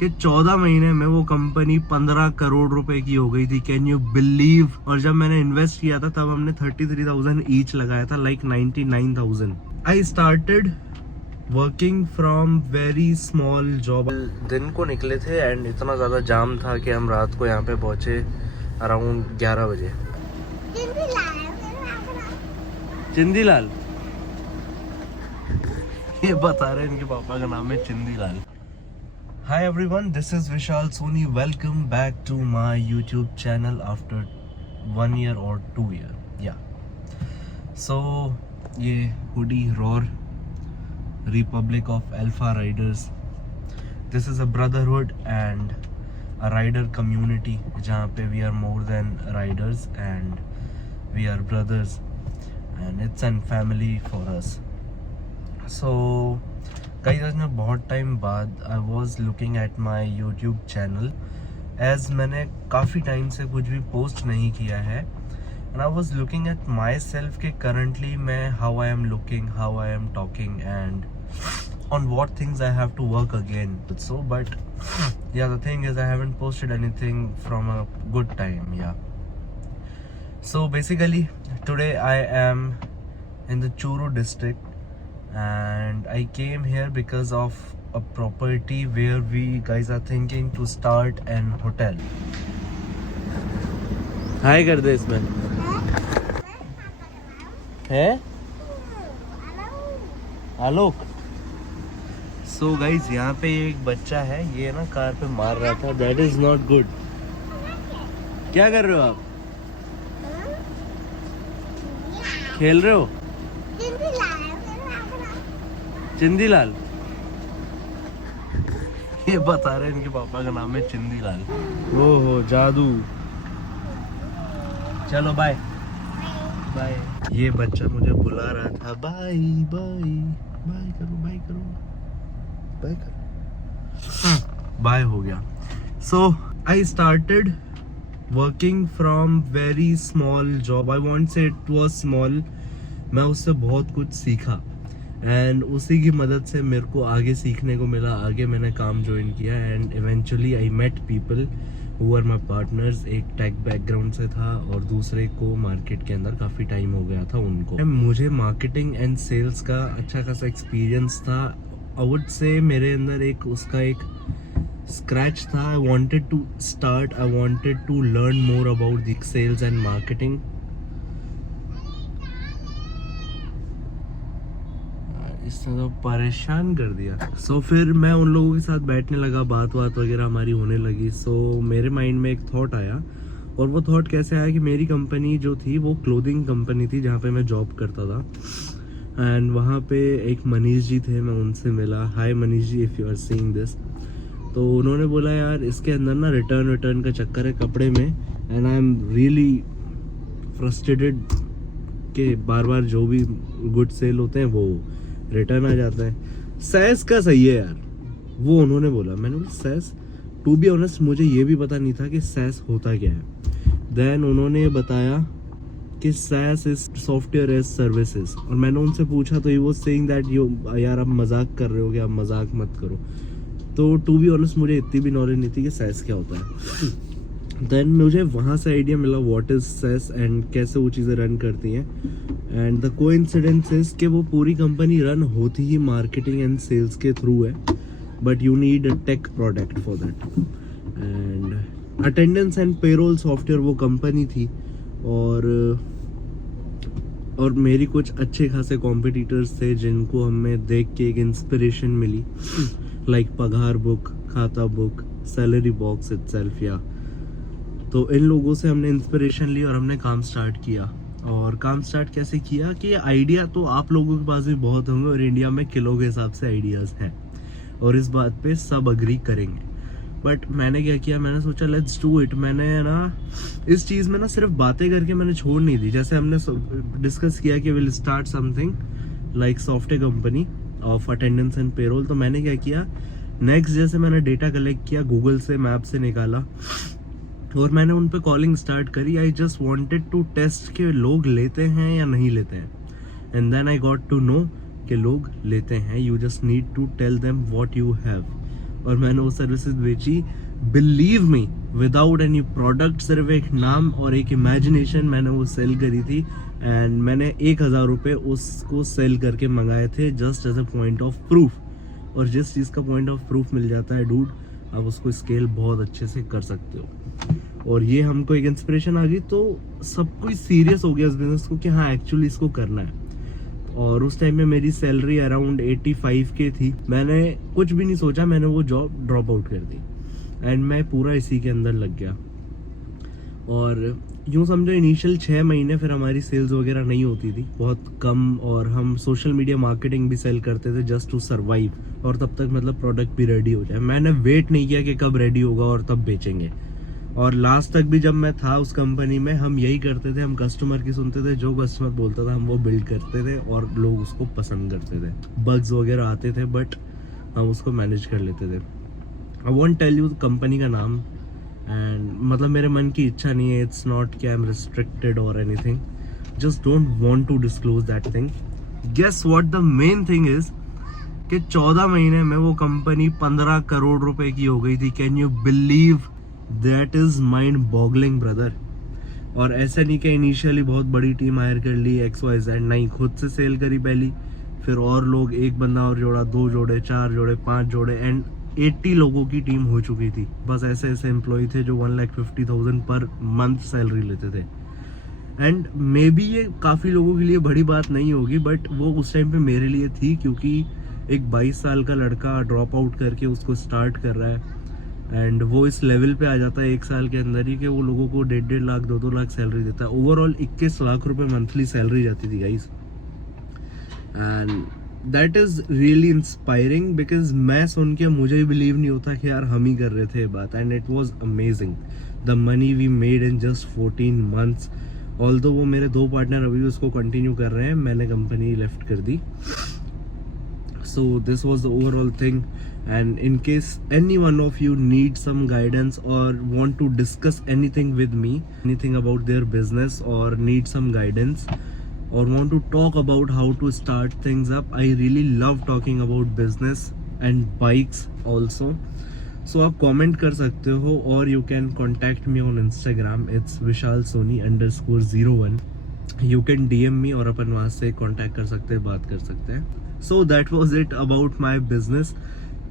कि 14 महीने में वो कंपनी 15 करोड़ रुपए की हो गई थी। Can you believe? और जब मैंने इन्वेस्ट किया था तब हमने 33,000 ईच लगाया था, like 99,000। I started working from very small job. दिन को निकले थे एंड इतना ज़्यादा जाम था कि हम रात को यहाँ पे पहुँचे अराउंड 11 बजे। चिंदीलाल ये बता रहे हैं इनके पापा का नाम है चिंदीलाल। Hi everyone, this is Vishal Soni. Welcome back to my YouTube channel after 1 year or 2 year. Yeah. So ये hoodie roar Republic of Alpha Riders. This is a brotherhood and a rider community जहाँ पे we are more than riders and we are brothers and it's an family for us. So guys आज मैं बहुत time बाद I was looking at my YouTube channel as मैंने काफ़ी time से कुछ भी पोस्ट नहीं किया है and I was looking at my self के करंटली मैं how I am looking, how I am talking and on what things I have to work again. So but yeah, the thing is I haven't posted anything from a good time. Yeah, so basically today I am in the Churu district and I came here because of a property where we guys are thinking to start an hotel. Hi कर दे इसमें है आलोक। So guys यहाँ पे एक बच्चा है, ये ना कार पे मार रहा था। That is not good. क्या कर रहे हो आप? खेल रहे हो? चिंदीलाल ये बता रहे हैं इनके पापा का नाम है चिंदीलाल। ओहो जादू। चलो बाय बाय। ये बच्चा मुझे बुला रहा था, बाय बाय बाय करो, बाय करो, बाय करो। बाय हो गया। So I started working from very small job. I want say it was small. मैं उससे बहुत कुछ सीखा एंड उसी की मदद से मेरे को आगे सीखने को मिला। आगे मैंने काम ज्वाइन किया and eventually I met people who are my partners. एक टेक बैकग्राउंड से था और दूसरे को मार्केट के अंदर काफ़ी टाइम हो गया था उनको। मुझे मार्केटिंग एंड सेल्स का अच्छा खासा एक्सपीरियंस था। आई वुड से मेरे अंदर एक उसका एक स्क्रैच था। I wanted to start, I wanted to learn more about the sales and marketing. इसने तो परेशान कर दिया। सो फिर मैं उन लोगों के साथ बैठने लगा, बात वगैरह हमारी होने लगी। सो मेरे माइंड में एक थॉट आया और वो थॉट कैसे आया कि मेरी कंपनी जो थी वो क्लोथिंग कंपनी थी जहाँ पे मैं जॉब करता था एंड वहाँ पे एक मनीष जी थे, मैं उनसे मिला। Hi Manish ji, if you are seeing this. तो उन्होंने बोला यार इसके अंदर ना रिटर्न का चक्कर है कपड़े में and I am really frustrated कि बार जो भी गुड सेल होते हैं वो रिटर्न आ जाता है। सैस का सही है यार, वो उन्होंने बोला। मैंने बोला सैस, टू बी ऑनेस्ट मुझे ये भी पता नहीं था कि सैस होता क्या है। देन उन्होंने बताया कि SaaS is software as services और मैंने उनसे पूछा तो ये वो सेइंग दैट यू यार आप मजाक कर रहे हो, क्या आप मजाक मत करो। तो टू बी ऑनेस्ट मुझे इतनी भी नॉलेज नहीं थी कि सैस क्या होता है। देन मुझे वहाँ से आइडिया मिला व्हाट इज सेस एंड कैसे वो चीज़ें रन करती हैं एंड द कोइंसिडेंस इज कि वो पूरी कंपनी रन होती ही मार्केटिंग एंड सेल्स के थ्रू है, but you need a tech product for that. And attendance and payroll software वो कंपनी थी और मेरी कुछ अच्छे खासे कॉम्पिटिटर्स थे जिनको हमें देख के एक इंस्पिरेशन मिली, लाइक पगार बुक, खाता बुक, सैलरी बॉक्स इटसेल्फ। या तो इन लोगों से हमने इंस्पिरेशन ली और हमने काम स्टार्ट किया। और काम स्टार्ट कैसे किया कि आइडिया तो आप लोगों के पास भी बहुत होंगे और इंडिया में किलो के हिसाब से आइडियाज़ हैं और इस बात पे सब अग्री करेंगे। बट मैंने क्या किया, मैंने सोचा लेट्स डू इट। मैंने ना इस चीज़ में ना सिर्फ बातें करके मैंने छोड़ नहीं दी। जैसे हमने डिस्कस किया कि will start something like software company of attendance and payroll. तो मैंने क्या किया, नेक्स्ट जैसे मैंने डेटा कलेक्ट किया, गूगल से मैप से निकाला और मैंने उन पे कॉलिंग स्टार्ट करी। I just wanted to test कि लोग लेते हैं या नहीं लेते हैं and then I got to know कि लोग लेते हैं। You just need to tell them what you have और मैंने वो सर्विसेज बेची। Believe me, without any product, सिर्फ एक नाम और एक इमेजिनेशन मैंने वो सेल करी थी। एंड मैंने 1000 रुपये उसको सेल करके मंगाए थे just as a point of proof. और जिस चीज़ का पॉइंट ऑफ प्रूफ मिल जाता है डूड, आप उसको स्केल बहुत अच्छे से कर सकते हो। और ये हमको एक इंस्पिरेशन आ गई, तो सब कुछ सीरियस हो गया इस बिजनेस को कि हाँ एक्चुअली इसको करना है। और उस टाइम में मेरी सैलरी अराउंड 85K थी। मैंने कुछ भी नहीं सोचा, मैंने वो जॉब ड्रॉप आउट कर दी एंड मैं पूरा इसी के अंदर लग गया। और यूँ समझो इनिशियल 6 महीने फिर हमारी सेल्स वगैरह नहीं होती थी, बहुत कम, और हम सोशल मीडिया मार्केटिंग भी सेल करते थे जस्ट टू सर्वाइव। और तब तक मतलब प्रोडक्ट भी रेडी हो जाए, मैंने वेट नहीं किया कि कब रेडी होगा और तब बेचेंगे। और लास्ट तक भी जब मैं था उस कंपनी में, हम यही करते थे, हम कस्टमर की सुनते थे, जो कस्टमर बोलता था हम वो बिल्ड करते थे और लोग उसको पसंद करते थे। बग्स वगैरह आते थे बट हम उसको मैनेज कर लेते थे। I won't tell you company का नाम, एंड मतलब मेरे मन की इच्छा नहीं है, इट्स नॉट कि आई एम रिस्ट्रिक्टेड और anything, just don't want to disclose that thing. Guess what the main thing is कि 14 महीने में वो कंपनी 15 करोड़ रुपए की हो गई थी। Can you believe? That is mind boggling brother. और ऐसा नहीं कि इनिशियली बहुत बड़ी टीम हायर कर ली XYZ, नहीं, खुद से सेल करी पहली, फिर और लोग, एक बंदा और जोड़ा, 2 जोड़े, 4 जोड़े, 5 जोड़े, एंड 80 लोगों की टीम हो चुकी थी। बस ऐसे ऐसे एम्प्लॉय थे जो 1,50,000 पर मंथ सैलरी लेते थे। एंड मे बी ये काफ़ी लोगों के लिए बड़ी बात नहीं होगी, बट वो उस टाइम पे मेरे लिए थी, क्योंकि एक 22 साल का लड़का ड्रॉप आउट करके उसको स्टार्ट कर रहा है एंड वो इस लेवल पे आ जाता है 1 साल के अंदर ही कि वो लोगों को 1.5 लाख 2 लाख सैलरी देता है। ओवरऑल 21 लाख रुपए मंथली सैलरी जाती थी guys. And that is really inspiring, because मैं सुन के मुझे ही बिलीव नहीं होता कि यार हम ही कर रहे थे ये बात। And it was amazing the money we made in just 14 months. Although वो मेरे 2 पार्टनर अभी भी उसको कंटिन्यू कर रहे हैं, मैंने कंपनी लेफ्ट कर दी। So this was the overall thing, and in case any one of you need some guidance or want to discuss anything with me, anything about their business, or need some guidance, or want to talk about how to start things up, I really love talking about business and bikes also. So आप comment कर सकते हो, or you can contact me on Instagram, it's vishalsoni_01. You can DM me और अपन वहाँ से contact कर सकते हैं, बात कर सकते हैं. So that was it about my business,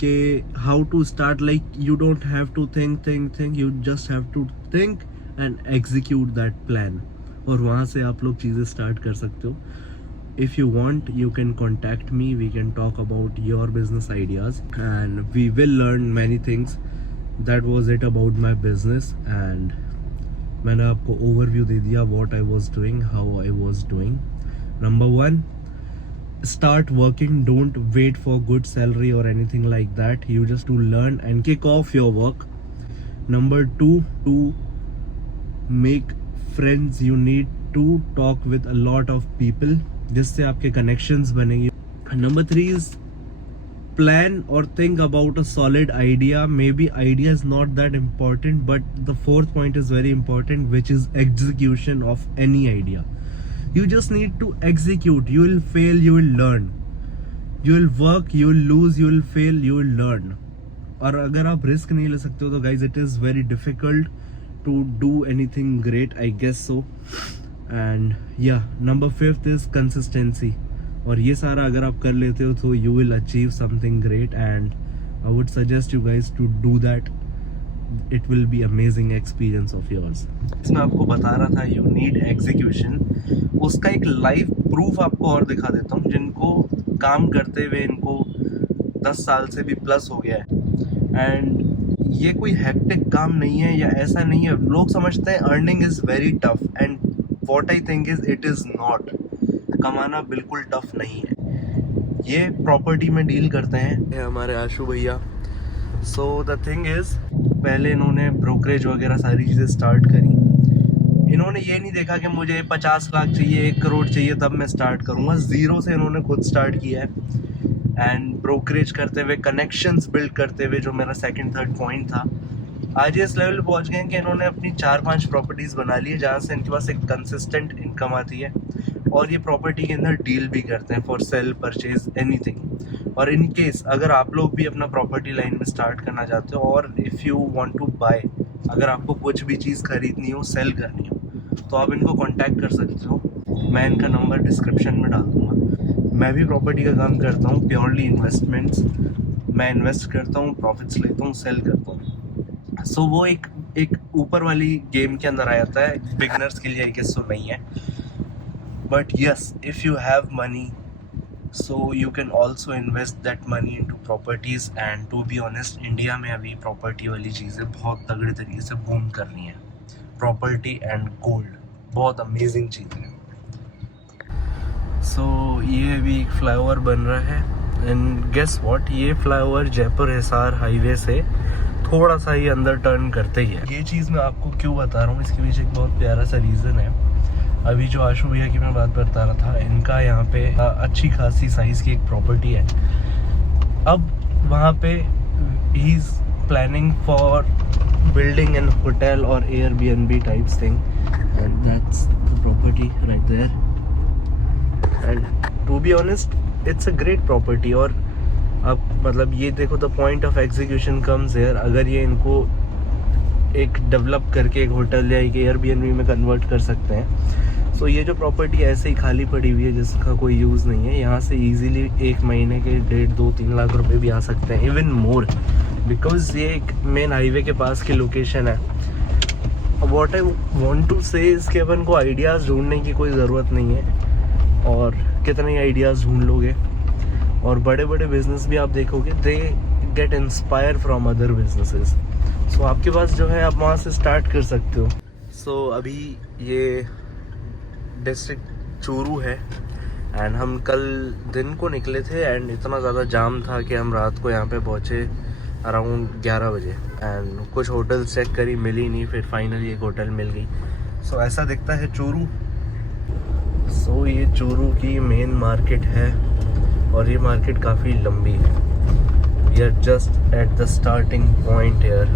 के how to start. Like you don't have to think, you just have to think and execute that plan, और वहाँ से आप लोग चीज़ें start कर सकते हो. If you want, you can contact me, we can talk about your business ideas and we will learn many things. That was it about my business, and मैंने आपको overview दे दिया what I was doing, how I was doing. Number 1, start working. Don't wait for good salary or anything like that. You just to learn and kick off your work. Number 2, to make friends, you need to talk with a lot of people, जिससे आपके connections बनेंगे. Number 3 is plan or think about a solid idea. Maybe idea is not that important, but the 4th point is very important, which is execution of any idea. You just need to execute. You will fail, you will learn. You will work, you will lose, you will fail, you will learn. और अगर आप risk नहीं ले सकते हो तो guys, it is very difficult to do anything great, I guess so. And yeah, number 5th is consistency. और ये सारा अगर आप कर लेते हो तो you will achieve something great, and I would suggest you guys to do that. It will be amazing experience of yours. इसमें आपको बता रहा था you need execution. उसका एक लाइव प्रूफ आपको और दिखा देता हूँ, जिनको काम करते हुए इनको 10 साल से भी प्लस हो गया है, एंड ये कोई हेक्टिक काम नहीं है या ऐसा नहीं है. लोग समझते हैं earning is very tough, and what I think is it is not. कमाना बिल्कुल टफ नहीं है. ये प्रॉपर्टी में डील करते हैं हमारे आशु भैया. सो द थिंग इज़, पहले इन्होंने ब्रोकरेज वगैरह सारी चीज़ें स्टार्ट करी. इन्होंने ये नहीं देखा कि मुझे 50 लाख चाहिए, 1 करोड़ चाहिए तब मैं स्टार्ट करूँगा. ज़ीरो से इन्होंने खुद स्टार्ट किया है, एंड ब्रोकरेज करते हुए, कनेक्शंस बिल्ड करते हुए, जो मेरा 2nd 3rd पॉइंट था, आज इस लेवल पे पहुँच गए हैं कि इन्होंने अपनी 4-5 प्रॉपर्टीज़ बना ली है जहाँ से इनके पास एक कंसिस्टेंट इनकम आती है, और ये प्रॉपर्टी के अंदर डील भी करते हैं फॉर सेल, परचेज, एनीथिंग. और इन केस अगर आप लोग भी अपना प्रॉपर्टी लाइन में स्टार्ट करना चाहते हो और if you want to buy, अगर आपको कुछ भी चीज़ खरीदनी हो, सेल करनी हो, तो आप इनको कांटेक्ट कर सकते हो। मैं इनका नंबर डिस्क्रिप्शन में डाल दूँगा। मैं भी प्रॉपर्टी का काम करता हूँ, प्योरली इन्वेस्टमेंट्स। मैं इन्वेस्ट करता हूँ, प्रॉफिट्स लेता हूँ, सेल करता हूँ। सो वो एक ऊपर वाली गेम के अंदर आ जाता है, बिगनर्स के लिए आई गेस तो नहीं है। But yes, if you have money, so you can also invest that money into properties, and to be honest India में अभी प्रॉपर्टी वाली चीज़ें बहुत तगड़े तरीके से बूम कर रही हैं। प्रॉपर्टी एंड गोल्ड बहुत अमेजिंग चीज़ है। सो ये अभी एक फ्लाईओवर बन रहा है एंड गेस व्हाट, ये फ्लाईओवर जयपुर हिसार हाईवे से थोड़ा सा ही अंदर टर्न करते ही है। ये चीज़ मैं आपको क्यों बता रहा हूँ, इसके पीछे एक बहुत प्यारा सा रीज़न है। अभी जो आशु भैया की मैं बात बता रहा था, इनका यहाँ पे अच्छी खासी साइज़ की एक प्रॉपर्टी है। अब वहाँ पे he is planning for building an hotel और Airbnb types thing, and that's the property right there. And to be honest it's a great property. और अब मतलब ये देखो, the point of execution comes here. अगर ये इनको एक डेवलप करके एक होटल या एक एयरबीएनबी में कन्वर्ट कर सकते हैं, सो ये जो प्रॉपर्टी ऐसे ही खाली पड़ी हुई है जिसका कोई यूज़ नहीं है, यहाँ से इजीली एक महीने के 1.5-2-3 लाख रुपए भी आ सकते हैं, इवन मोर, बिकॉज ये एक मेन हाईवे के पास की लोकेशन है। व्हाट आई वांट टू से, इसके अपन को आइडियाज़ ढूंढने की कोई ज़रूरत नहीं है, और कितने आइडियाज़ ढूंढ लोगे। और बड़े बड़े बिजनेस भी आप देखोगे, they get inspire from other businesses. So आपके पास जो है, आप वहाँ से स्टार्ट कर सकते हो। सो अभी ये डिस्ट्रिक्ट चूरू है एंड हम कल दिन को निकले थे एंड इतना ज़्यादा जाम था कि हम रात को यहाँ पे पहुँचे अराउंड 11 बजे एंड कुछ होटल चेक करी, मिली नहीं, फिर फाइनली एक होटल मिल गई। सो ऐसा दिखता है चूरू। सो ये चूरू की मेन मार्केट है और ये मार्केट काफ़ी लंबी है। We are just at the starting point here.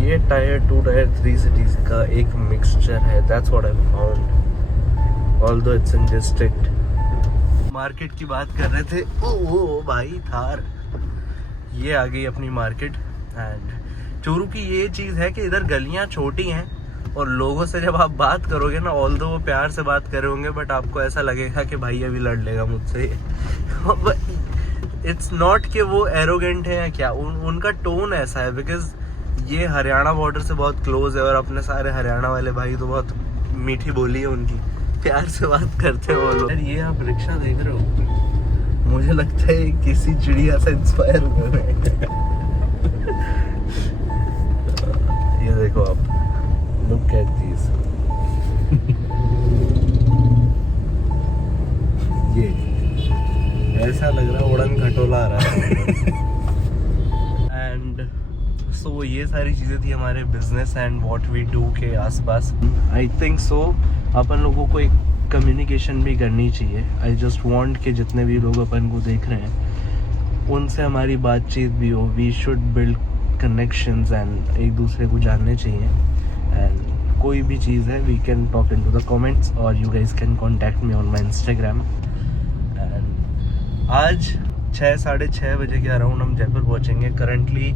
ये टायर 2 टायर 3 सिटीज़ का एक मिक्सचर है, that's what I found, although it's in district. Market की बात कर रहे थे, ओ भाई थार, ये आ गई अपनी मार्केट। एंड चूरू की ये चीज़ है कि इधर गलियां छोटी हैं और लोगों से जब आप बात करोगे ना, ऑल्दो वो प्यार से बात कर रहे होंगे, बट आपको ऐसा लगेगा कि भाई अभी लड़ लेगा मुझसे। इट्स नॉट कि वो एरोगेंट है या क्या, उनका टोन ऐसा है बिकॉज ये हरियाणा बॉर्डर से बहुत क्लोज है और अपने सारे हरियाणा वाले भाई तो बहुत मीठी बोली है उनकी, प्यार से बात करते हो वो लोग। ये आप रिक्शा देख रहे हो, मुझे लगता है किसी चिड़िया से इंस्पायर हुए हैं। ये देखो आप, लुक एट दिस। ये ऐसा लग रहा है उड़न खटोला आ रहा है। एंड सो ये सारी चीज़ें थी हमारे business and what we do के आसपास। आई थिंक सो अपन लोगों को एक कम्युनिकेशन भी करनी चाहिए। आई जस्ट वांट कि जितने भी लोग अपन को देख रहे हैं उनसे हमारी बातचीत भी हो। We should build connections and एक दूसरे को जानने चाहिए। एंड कोई भी चीज़ है, we can talk into the comments और you guys can contact me on my Instagram. And आज 6-6:30 बजे के अराउंड हम जयपुर पहुँचेंगे। Currently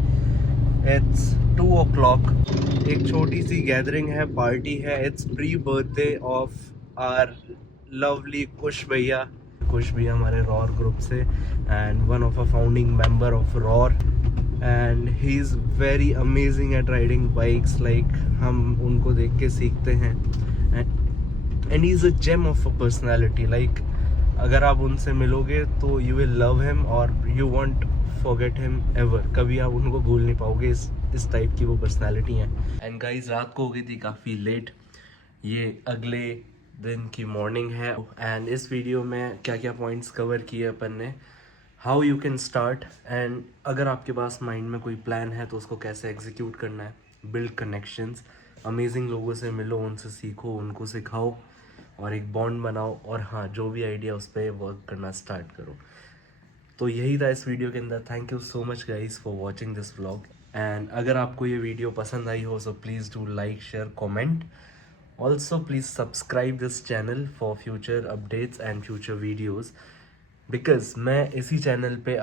it's 2 o'clock। एक छोटी सी गैदरिंग है, पार्टी है। It's pre birthday of our lovely Kush bhaiya. Kush भैया हमारे रॉर ग्रुप से and one of a founding member of Roar, and he is very amazing at riding bikes. Like हम उनको देख के सीखते हैं and he is a gem of a personality. Like अगर आप उनसे मिलोगे तो यू विल लव हिम और you won't forget him ever. कभी आप उनको भूल नहीं पाओगे, इस टाइप की वो पर्सनालिटी है। एंड गाइस, रात को हो गई थी काफ़ी लेट, ये अगले दिन की मॉर्निंग है। एंड इस वीडियो में क्या क्या पॉइंट्स कवर किए अपन ने, how you can start, and अगर आपके पास माइंड में कोई प्लान है तो उसको कैसे एग्जीक्यूट करना है, बिल्ड कनेक्शंस, अमेजिंग लोगों से मिलो, उनसे सीखो, उनको सिखाओ और एक बॉन्ड बनाओ, और हाँ, जो भी आइडिया उस पर वर्क करना स्टार्ट करो। तो यही था इस वीडियो के अंदर। Thank you so much guys for watching this vlog. And अगर आपको ये वीडियो पसंद आई हो so please do like, share, comment. Also please subscribe this channel for future updates and future videos, because मैं इसी चैनल पे